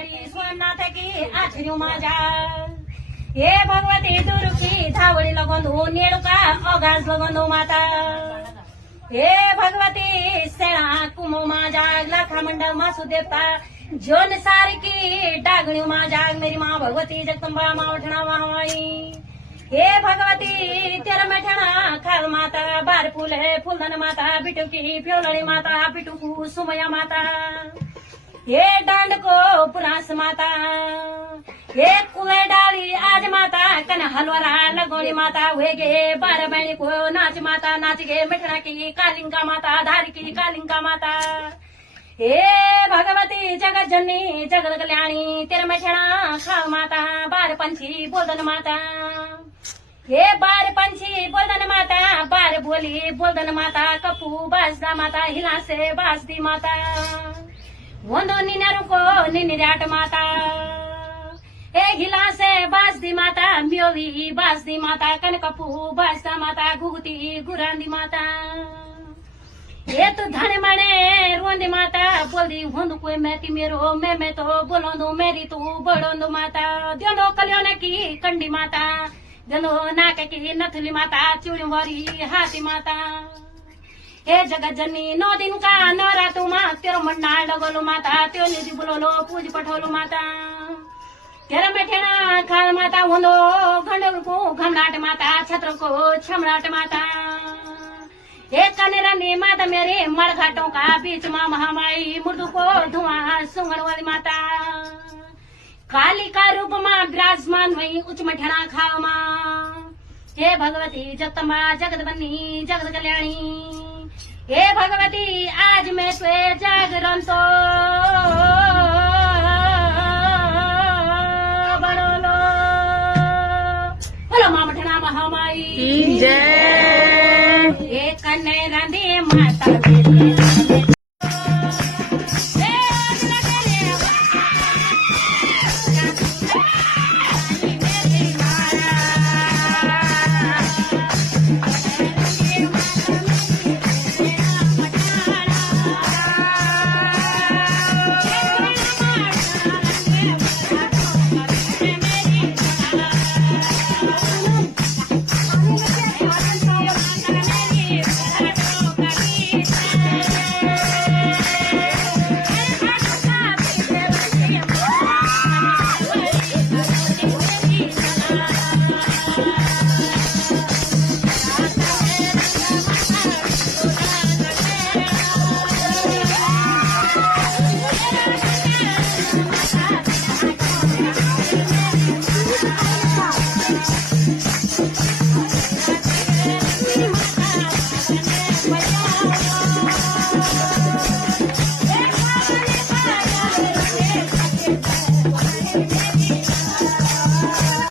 महामारी सोमनाथ की आचर्य माझ्या हे भगवती दुर्गी धावडी लगोंदू नेळुका अगास लगोंदू माता हे भगवती सेना कुमो माझ्या लाखा मंडळ मासू देवता जोन सारखी डागणी माझ्या मेरी माँ भगवती जगदंबा मावठणा वाहवाई हे भगवती तेरा मैठणा खाल माता बार फूल है फूलधन माता बिटू की प्योलड़ी माता बिटू सुमया माता हे डांड को पुरास माता हे कुए डाली आज माता कन हलवरा लगोनी माता हुए गे बार बहनी को नाच माता नाच गे मिठना की कालिंका माता धारी की कालिंका माता हे भगवती जगत जननी जगत कल्याणी तेरे मैठना खाल माता बार पंछी बोलदन माता हे बार पंछी बोलदन माता बार बोली बोलदन माता कपू बासदा माता हिला से बासदी माता वंदो निन्यारू को निन्याट माता हे हिला से बासदी माता म्योवी बासदी माता कनकपू बासदा माता घुगती गुरांदी माता ये तो धन मणे रोंदी माता बोलदी होंदु कोई मैती मेरो मैं तो बोलोंदु मेरी तू बड़ोंदु माता द्योंदो कल्याण की कंडी माता द्योंदो नाक की नथुली माता चूड़ी वारी हाथी माता हे जगत जननी 9 दिन का नवरात्रु माँ तेरो मंडाल लगोलो माता त्यो निधि बुलोलो पूज पठोलो माता तेरा मैठेना खाल माता होंदो घंडल को घमलाट माता छत्र को छमलाट माता हे कनेरानी माता मेरे मड़घाटों का बीच माँ महामाई मृदु को धुआं सुंगड़ वाली माता काली का रूप माँ विराजमान वही उच्च मठेना खाल माँ हे भगवती जगदम्बा जगत बन्नी जगत कल्याणी हे भगवती आज मैं तुए जागरण तो बड़ोलो बोलो माँ मठना महामाई जय हे कन्ने रांधे माता